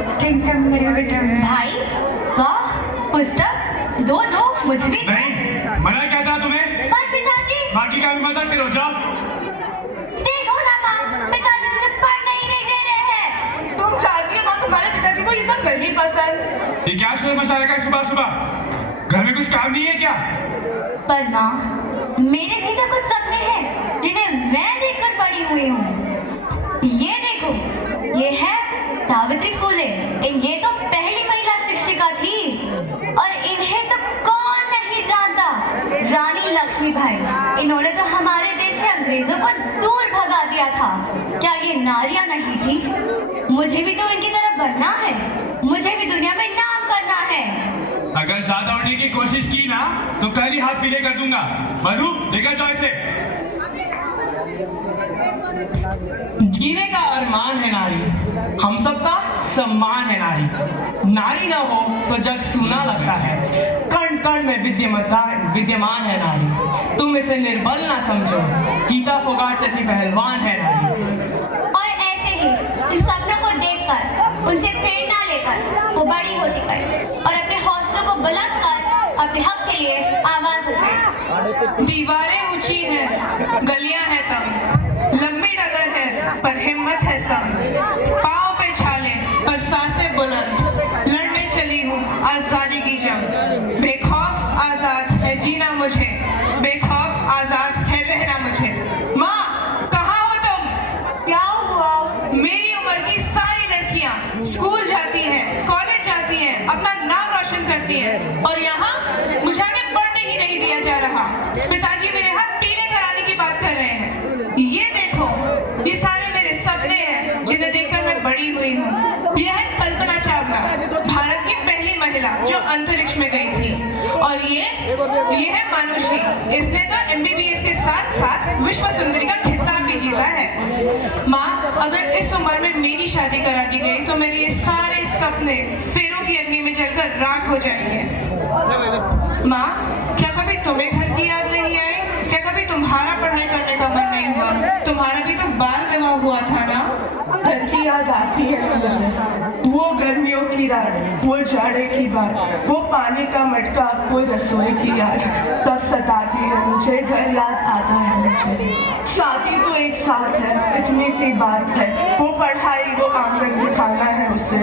भाई वाह, पुस्तक दो दो, मुझे भी नहीं, मना क्या था तुम्हें? पर पिताजी, बाकी का भी मदद करो, जाओ। देखो ना माँ, पिताजी मुझे पढ़ने ही नहीं दे रहे हैं। तुम जानती हो माँ, तुम्हारे पिताजी को ये सब नहीं पसंद। ये क्या शोर मचाने का सुबह सुबह? घर में कुछ काम नहीं है क्या? पर माँ, मेरे भी तो कुछ सपने हैं जिन्हें मैं देखकर बड़ी हुई हूँ। ये देखो, ये है सावित्री फुले। ये तो पहली महिला शिक्षिका थी, और इन्हें तो कौन नहीं जानता, रानी लक्ष्मीबाई। इन्होंने तो हमारे देश से अंग्रेजों को दूर भगा दिया था। क्या ये नारियां नहीं थी? मुझे भी तो इनकी तरह बनना है, मुझे भी दुनिया में नाम करना है। अगर ज्यादा उड़ने की कोशिश की ना तो कल ही हाथ पीले कर दूंगा। मधु, लेकर जाओ इसे। जीने का अरमान है नारी, हम सबका सम्मान है नारी। नारी ना हो तो जग सूना लगता है, कण कण में विद्यमान है नारी। तुम इसे निर्बल ना समझो, गीता फोगाट जैसी पहलवान है नारी। और ऐसे ही इन सपनों को देखकर, उनसे प्रेरणा लेकर वो बड़ी होती गई और अपने हौसलों को बुलंद कर अपने हक के लिए आवाज उठाई। दीवारें ऊंची हैं, गलियां हैं तंग, लंबी डगर है पर हिम्मत है संग, पाँव पे छाले पर सांसें बुलंद, लड़ने चली हूँ आजादी की जंग। बेखौफ आजाद है जीना मुझे, बेखौफ आजाद है रहना मुझे। माँ, कहाँ हो तुम? क्या हुआ? मेरी उम्र की सारी लड़कियाँ स्कूल जाती हैं, कॉलेज जाती हैं, अपना नाम रोशन करती हैं, और यहाँ मुझे आगे बढ़ने ही नहीं दिया जा रहा। पिताजी मेरे हाथ पीले कराने की बात कर रहे हैं। ये देखो, ये सारे मेरे सपने हैं जिन्हें देखकर मैं बड़ी हुई हूँ। ये है कल्पना चावला, भारत की पहली महिला जो अंतरिक्ष में गई थी। और ये है मानुषी, इसने तो MBBS के साथ साथ विश्व सुंदरी का खिताब भी जीता है। माँ, अगर इस उम्र में मेरी शादी करा दी गई तो मेरे ये सारे सपने फेरों की अग्नि में जलकर राख हो जाएंगे। माँ, क्या कभी तुम्हें घर की याद नहीं आई? क्या कभी तुम्हारा पढ़ाई करने का मन नहीं हुआ? तुम्हारा भी तो बाल विवाह हुआ था ना? घर की याद आती है मुझे, वो गर्मियों की रात, वो जाड़े की बात, वो पानी का मटका, वो रसोई की याद तब सताती है मुझे। घर याद आता है मुझे। साथी तो एक साथ है, इतनी सी बात है, वो पढ़ाई, वो आंगन में खाना है उसे,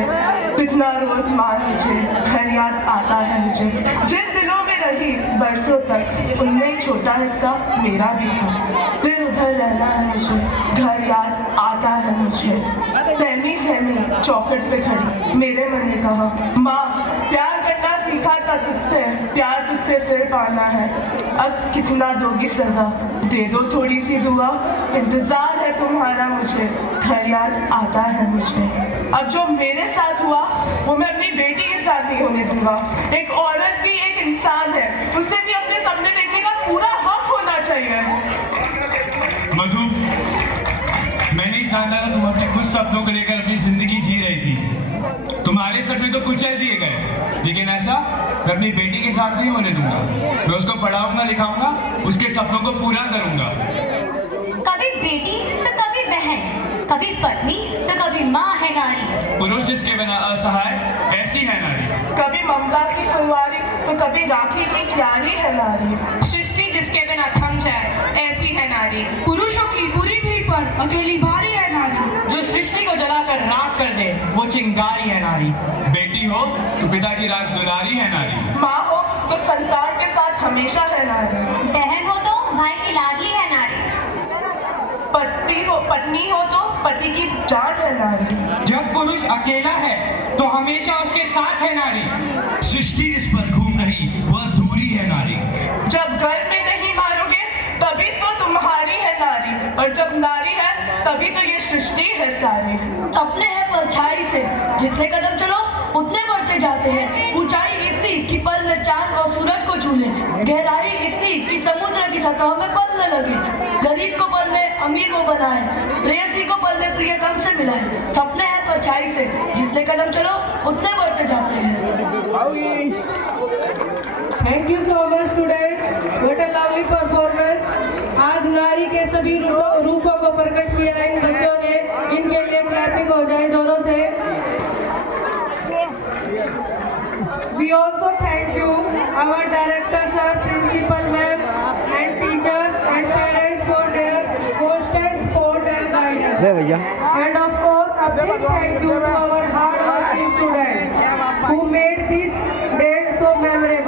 कितना रोज मान मुझे। घर याद आता है मुझे, जिन दिलों में रही बरसों तक, उनमें एक छोटा हिस्सा मेरा भी था। फिर उधर रहना है मुझे, घर याद आता है मुझे। सहमी सहमी चौखट पे खड़ी मेरे मन ने कहा, माँ, प्यार करना सीखा था तुझसे, प्यार तुझसे फिर पाना है। अब कितना दोगी सजा, दे दो थोड़ी सी दुआ, इंतजार है तुम्हारा मुझे। घर याद आता है मुझे। अब जो मेरे साथ हुआ वो मैं अपनी बेटी के साथ नहीं होने दूंगा। एक औरत भी एक इंसान है, उससे भी अपने सपने देखने का पूरा हक होना चाहिए। मधु, मैं नहीं जानता था तुम अपने कुछ सपनों को लेकर अपनी जिंदगी जी रही थी। तुम्हारे सपने तो कुचल दिए गए, लेकिन ऐसा मैं अपनी बेटी के साथ नहीं होने दूंगा। मैं उसको पढ़ाऊंगा, लिखाऊंगा, उसके सपनों को पूरा करूंगा। कभी बेटी तो कभी बहन, कभी पत्नी तो कभी माँ है नारी। पुरुष जिसके बिना असहाय, ऐसी है नारी। कभी ममता की फुलवारी तो कभी राखी की क्यारी है नारी। सृष्टि जिसके बिना थम जाए, ऐसी है नारी। पुरुषों की पूरी भीड़ पर अकेली भारी है नारी। जो सृष्टि को जलाकर राख कर दे, वो चिंगारी है नारी। बेटी हो तो पिता की राज दुलारी है नारी। माँ हो तो संतान के साथ हमेशा है नारी। बहन हो तो भाई की लाडली है नारी। पत्नी हो तो पति की जान है नारी। जब पुरुष अकेला है तो हमेशा उसके साथ है नारी। सृष्टि जिस पर घूम रही वह दूरी है नारी। जब घर में नहीं मारोगे तभी तो तुम्हारी है नारी, और जब नारी है तभी तो ये सृष्टि है सारी। सपने हैं परछाई से, जितने कदम चलो उतने बढ़ते जाते हैं। ऊंचाई इतनी कि पल में चांद और सूरज को छू ले, गहराई इतनी कि समुद्र की सतह में पलने लगे। गरीब को पल में अमीर को बनाए, प्रेयसी को पल में प्रियतम से मिलाए। सपने हैं परछाई से, जितने कदम चलो उतने बढ़ते जाते हैं। Thank you so much student, what a lovely performance. आज नारी के सभी रूपों को प्रकट किया इन बच्चों ने। इनके लिए क्लैपिंग हो जाए जोरों से। also thank you our director sir, principal ma'am and teachers and parents for their constant support and guidance. And of course, a big thank you to our hard working students who made this day so memorable.